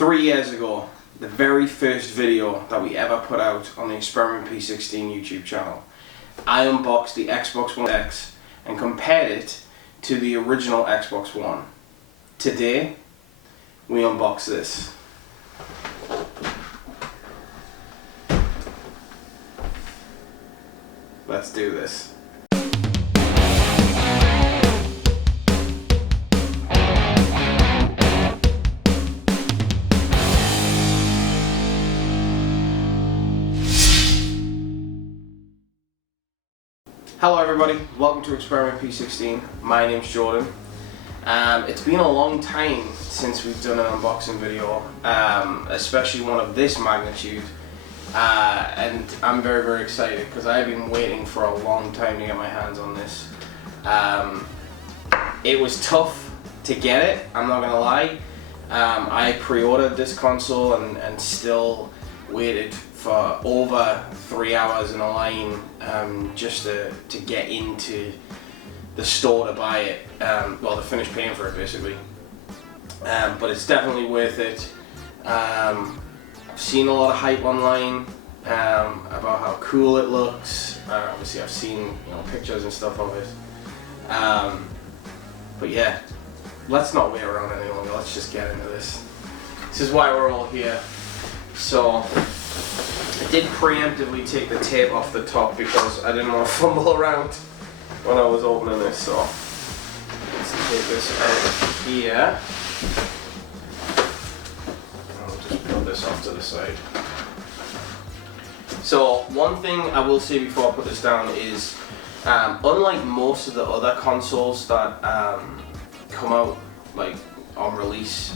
3 years ago, the very first video that we ever put out on the Experiment P16 YouTube channel, I unboxed the Xbox One X and compared it to the original Xbox One. Today, we unbox this. Let's do this. Hello everybody, welcome to Experiment P16. My name's Jordan. It's been a long time since we've done an unboxing video, especially one of this magnitude, and I'm very excited because I've been waiting for a long time to get my hands on this. It was tough to get it, I'm not gonna lie. I pre-ordered this console and still waited for over 3 hours in a line just to get into the store to buy it, well, to finish paying for it basically. But it's definitely worth it. I've seen a lot of hype online about how cool it looks. Obviously I've seen pictures and stuff of it. But yeah, let's not wait around any longer, let's just get into this. This is why we're all here. So I did preemptively take the tape off the top because I didn't want to fumble around when I was opening this, so let's take this out here. I'll just put this off to the side. So one thing I will say before I put this down is, unlike most of the other consoles that come out like on release,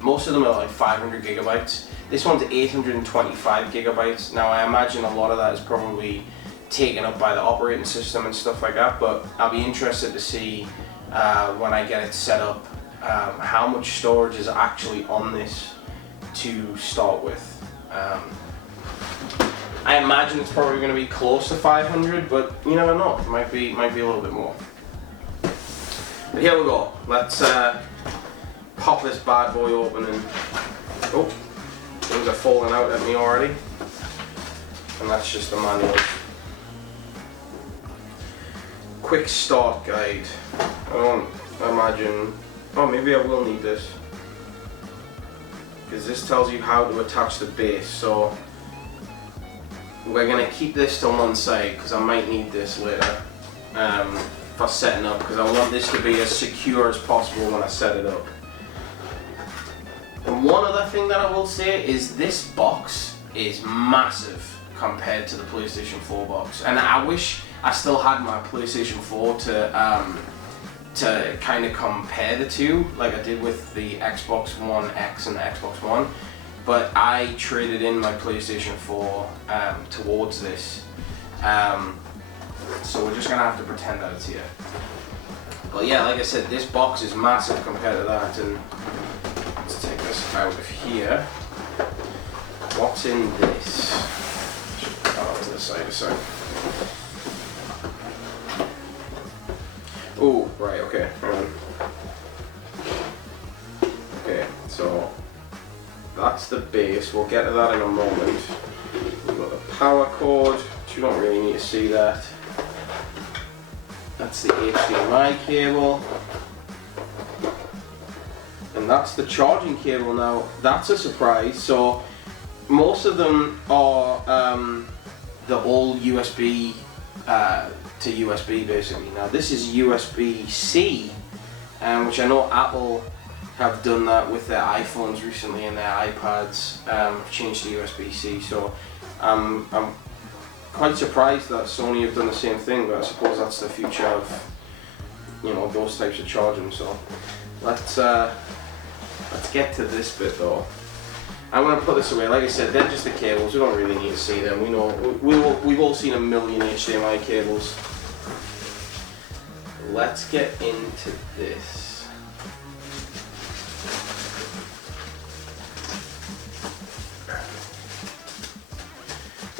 most of them are like 500 gigabytes. This one's 825 gigabytes. Now I imagine a lot of that is probably taken up by the operating system and stuff like that, but I'll be interested to see when I get it set up how much storage is actually on this to start with. I imagine it's probably going to be close to 500, but you never know. It might be a little bit more. But here we go. Let's pop this bad boy open and oh, things are falling out at me already. And that's just the manual. Quick start guide. I don't imagine. Oh, maybe I will need this, because this tells you how to attach the base. So we're gonna keep this to one side because I might need this later for setting up, because I want this to be as secure as possible when I set it up. And one other thing that I will say is this box is massive compared to the PlayStation 4 box, and I wish I still had my PlayStation 4 to kind of compare the two like I did with the Xbox One X and the Xbox One, but I traded in my PlayStation 4 towards this, so we're just gonna have to pretend that it's here. But yeah, like I said, this box is massive compared to that, and let's take this out of here. What's in this? Just put that off to the side a sec. Oh, right, okay, hang on. Okay, so that's the base. We'll get to that in a moment. We've got the power cord, which you don't really need to see that. That's the HDMI cable. And that's the charging cable. Now, that's a surprise. So most of them are the old USB to USB basically. Now this is USB-C, which I know Apple have done that with their iPhones recently and their iPads, changed to USB-C. So I'm quite surprised that Sony have done the same thing, but I suppose that's the future of those types of charging. So let's get to this bit though. I'm going to put this away. Like I said, they're just the cables. We don't really need to see them. We know we've all seen a million HDMI cables. Let's get into this.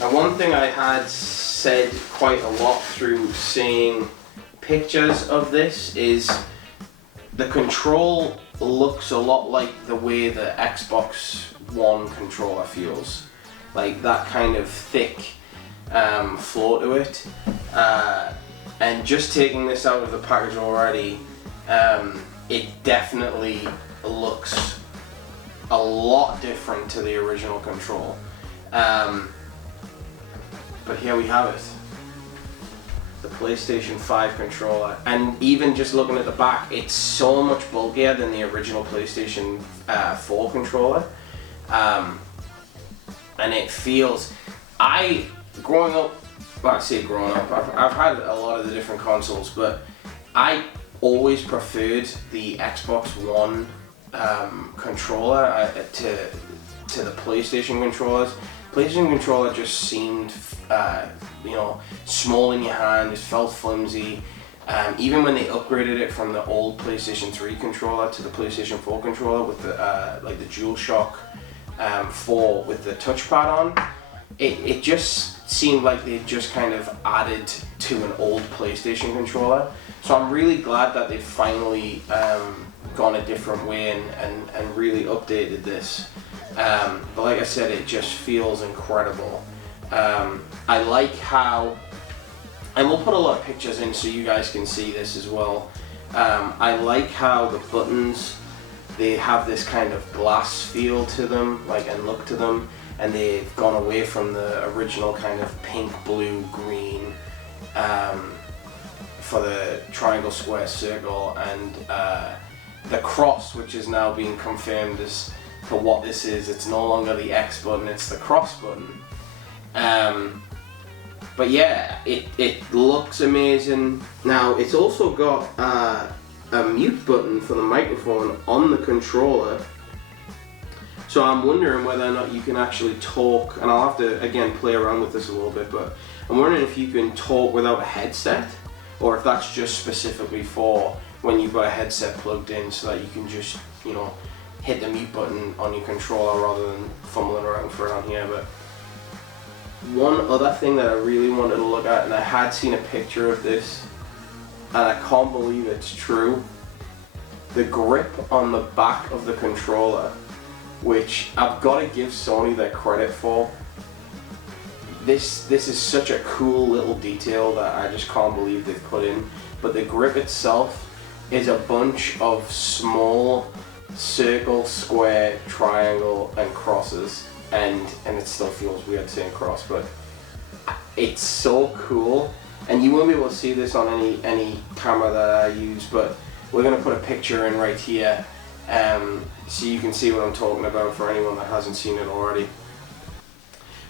Now, one thing I had said quite a lot through seeing pictures of this is the control looks a lot like the way the Xbox One controller feels. Like that kind of thick flow to it. And just taking this out of the package already, it definitely looks a lot different to the original control. But here we have it. The PlayStation 5 controller. And even just looking at the back, it's so much bulkier than the original PlayStation 4 controller. And it feels... growing up, well, I say growing up, I've had a lot of the different consoles, but I always preferred the Xbox One controller to the PlayStation controllers. PlayStation controller just seemed, small in your hand. It felt flimsy. Even when they upgraded it from the old PlayStation 3 controller to the PlayStation 4 controller with the like the DualShock 4 with the touchpad on, it just seemed like they just kind of added to an old PlayStation controller. So I'm really glad that they've finally gone a different way and really updated this. But like I said, it just feels incredible. I like how, and we'll put a lot of pictures in so you guys can see this as well. I like how the buttons, they have this kind of glass feel to them, like, and look to them, and they've gone away from the original kind of pink, blue, green for the triangle, square, circle, and the cross, which is now being confirmed as for what this is. It's no longer the X button, it's the cross button. But yeah, it looks amazing. Now it's also got a mute button for the microphone on the controller. So I'm wondering whether or not you can actually talk, and I'll have to again play around with this a little bit, but I'm wondering if you can talk without a headset, or if that's just specifically for when you've got a headset plugged in, so that you can just, hit the mute button on your controller rather than fumbling around for it on here. But one other thing that I really wanted to look at, and I had seen a picture of this, and I can't believe it's true, the grip on the back of the controller, which I've got to give Sony their credit for. This is such a cool little detail that I just can't believe they've put in. But the grip itself is a bunch of small circle, square, triangle, and crosses, and it still feels weird saying cross, but it's so cool. And you won't be able to see this on any camera that I use, but we're going to put a picture in right here so you can see what I'm talking about for anyone that hasn't seen it already.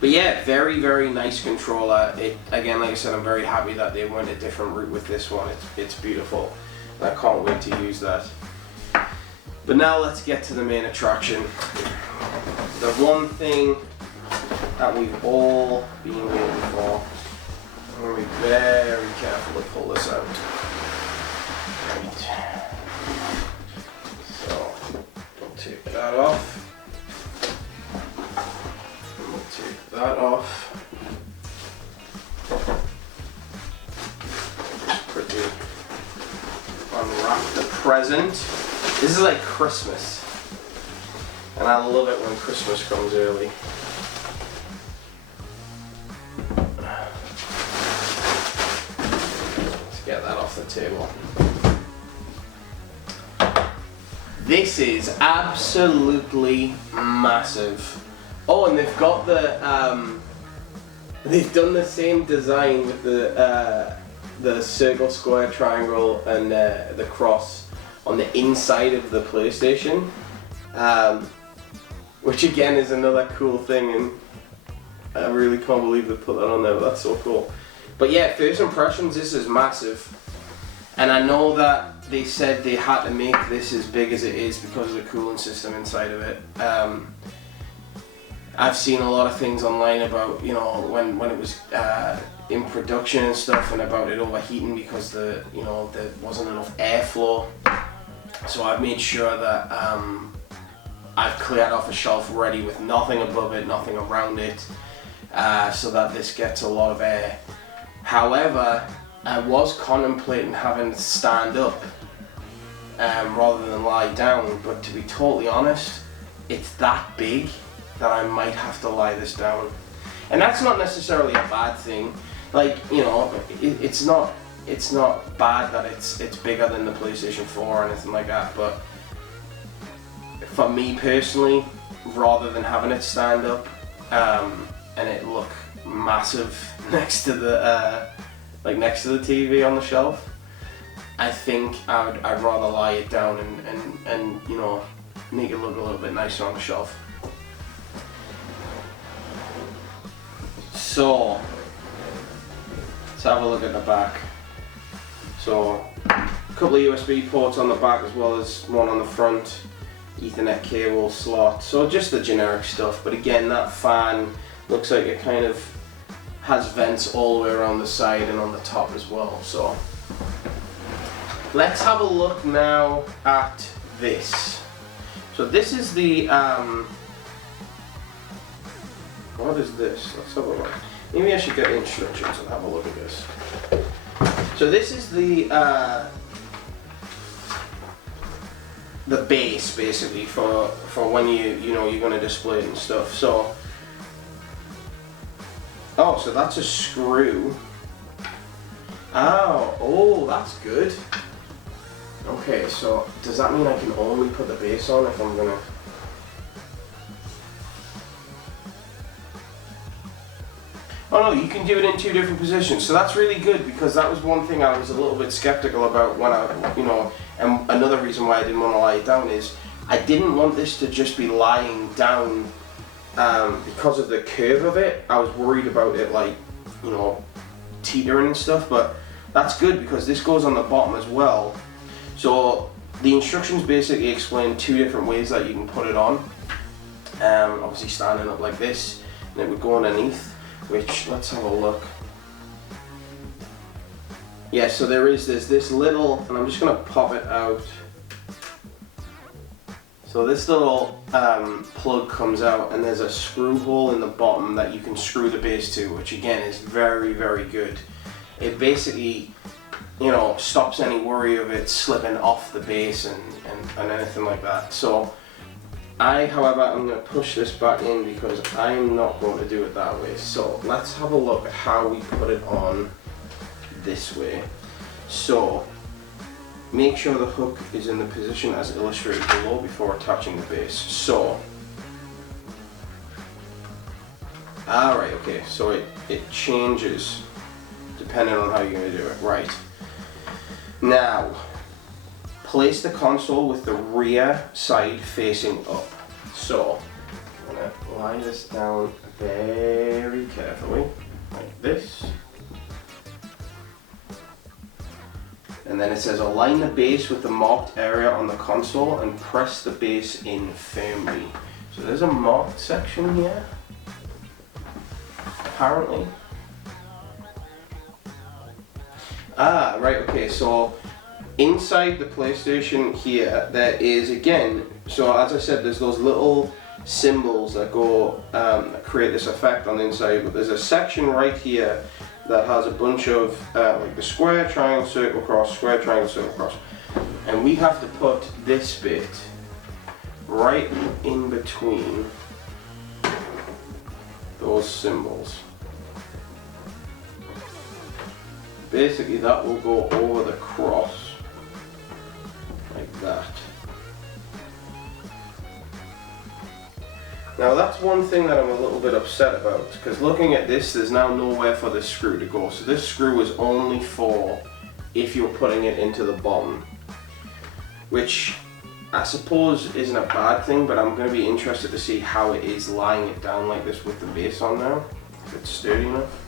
But yeah, very, very nice controller. Again, like I said, I'm very happy that they went a different route with this one. It's beautiful. I can't wait to use that. But now let's get to the main attraction. The one thing that we've all been waiting for. I'm going to be very careful to pull this out. Right. So, we'll take that off. We'll take that off. Just quickly unwrap the present. This is like Christmas, and I love it when Christmas comes early. Let's get that off the table. This is absolutely massive. Oh, and they've got the they've done the same design with the circle, square, triangle, and the cross on the inside of the PlayStation, which again is another cool thing, and I really can't believe they put that on there, but that's so cool. But yeah, first impressions, this is massive, and I know that they said they had to make this as big as it is because of the cooling system inside of it. I've seen a lot of things online about, when it was in production and stuff, and about it overheating because there wasn't enough airflow. So I've made sure that I've cleared off a shelf ready with nothing above it, nothing around it, so that this gets a lot of air. However, I was contemplating having it stand up rather than lie down, but to be totally honest, it's that big that I might have to lie this down. And that's not necessarily a bad thing. Like, you know, it's not bad that it's bigger than the PlayStation 4 or anything like that, but for me personally, rather than having it stand up and it look massive next to the next to the TV on the shelf, I think I'd rather lie it down and you know, make it look a little bit nicer on the shelf. So let's have a look at the back. So a couple of USB ports on the back as well as one on the front, Ethernet cable slot, so just the generic stuff. But again, that fan looks like it kind of has vents all the way around the side and on the top as well. So let's have a look now at this. So this is the what is this? Let's have a look. Maybe I should get the instructions and have a look at this. So this is the base basically for when you know you're going to display it and stuff. So so that's a screw. Oh, that's good. Okay, so does that mean I can only put the base on if I'm gonna? Oh no, you can do it in 2 different positions. So that's really good, because that was one thing I was a little bit skeptical about when I, you know, and another reason why I didn't want to lie it down is I didn't want this to just be lying down because of the curve of it. I was worried about it, like, you know, teetering and stuff, but that's good because this goes on the bottom as well. So the instructions basically explain 2 different ways that you can put it on. Obviously standing up like this, and it would go underneath, which, let's have a look. Yeah, so there's this little, and I'm just gonna pop it out. So this little plug comes out, and there's a screw hole in the bottom that you can screw the base to, which again is very, very good. It basically, you know, stops any worry of it slipping off the base and anything like that. So however, I'm going to push this back in because I'm not going to do it that way. So let's have a look at how we put it on this way. So make sure the hook is in the position as illustrated below before attaching the base. So, alright, okay, so it changes depending on how you're going to do it. Right. Now, place the console with the rear side facing up. So, I'm going to lie this down very carefully, like this. And then it says align the base with the marked area on the console and press the base in firmly. So there's a marked section here, apparently. Right, okay, so inside the PlayStation here, there is, again, so as I said, there's those little symbols that go, that create this effect on the inside, but there's a section right here that has a bunch of, like the square, triangle, circle, cross, square, triangle, circle, cross. And we have to put this bit right in between those symbols. Basically that will go over the cross, like that. Now that's one thing that I'm a little bit upset about, because looking at this, there's now nowhere for this screw to go. So this screw is only for if you're putting it into the bottom, which I suppose isn't a bad thing, but I'm going to be interested to see how it is lying it down like this with the base on now, if it's sturdy enough.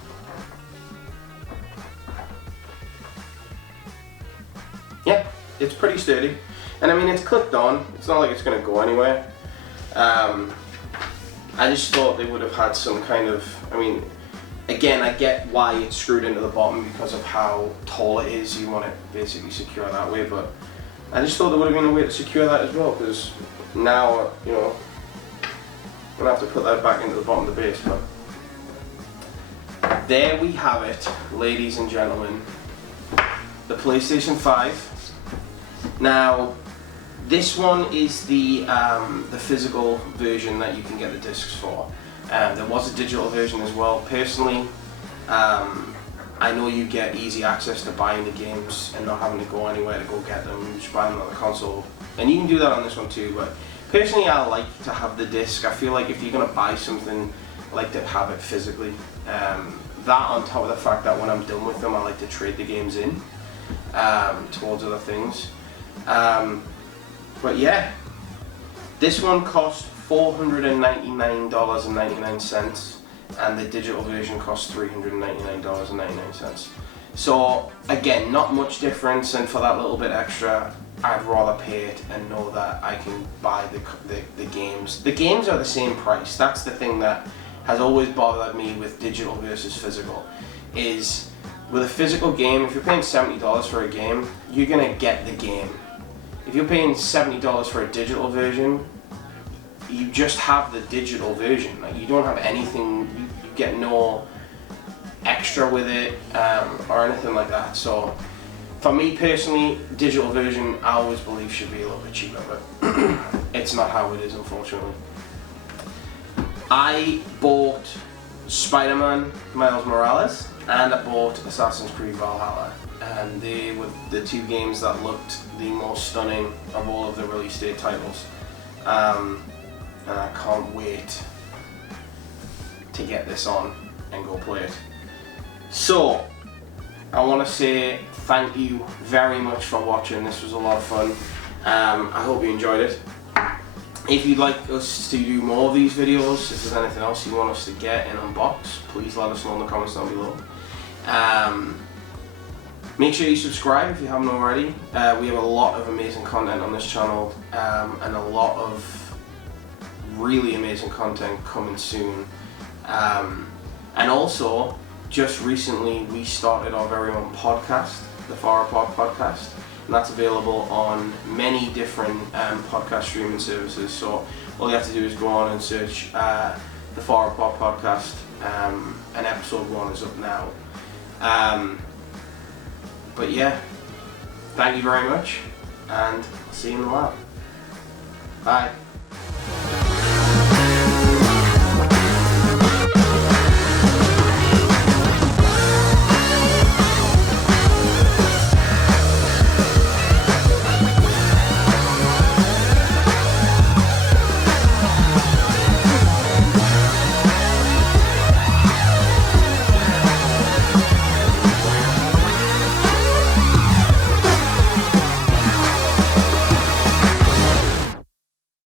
Yeah, it's pretty sturdy, and I mean it's clipped on, it's not like it's going to go anywhere. I just thought they would have had some kind of, I mean, again, I get why it's screwed into the bottom because of how tall it is, you want it basically secure that way, but I just thought there would have been a way to secure that as well, because now, you know, I'm going to have to put that back into the bottom of the base. But there we have it, ladies and gentlemen, the PlayStation 5. Now, this one is the physical version that you can get the discs for. There was a digital version as well. Personally, I know you get easy access to buying the games and not having to go anywhere to go get them. You just buy them on the console, and you can do that on this one too. But personally, I like to have the disc. I feel like if you're gonna buy something, I like to have it physically. That on top of the fact that when I'm done with them, I like to trade the games in towards other things. But yeah, this one cost $499.99, and the digital version costs $399.99. So again, not much difference, and for that little bit extra, I'd rather pay it and know that I can buy the games. The games are the same price. That's the thing that has always bothered me with digital versus physical, is with a physical game, if you're paying $70 for a game, you're gonna get the game. If you're paying $70 for a digital version, you just have the digital version. Like, you don't have anything, you get no extra with it or anything like that. So for me personally, digital version I always believe should be a little bit cheaper, but it's not how it is, unfortunately. I bought Spider-Man Miles Morales and I bought Assassin's Creed Valhalla, and they were the two games that looked the most stunning of all of the release date titles, and I can't wait to get this on and go play it. So I want to say thank you very much for watching. This was a lot of fun. I hope you enjoyed it. If you'd like us to do more of these videos, if there's anything else you want us to get and unbox, please let us know in the comments down below. Make sure you subscribe if you haven't already. We have a lot of amazing content on this channel, and a lot of really amazing content coming soon. And also, just recently we started our very own podcast, the Far Apart Podcast, and that's available on many different podcast streaming services. So all you have to do is go on and search the Far Apart Podcast, and episode 1 is up now. But yeah, thank you very much, and I'll see you in the lab. Bye.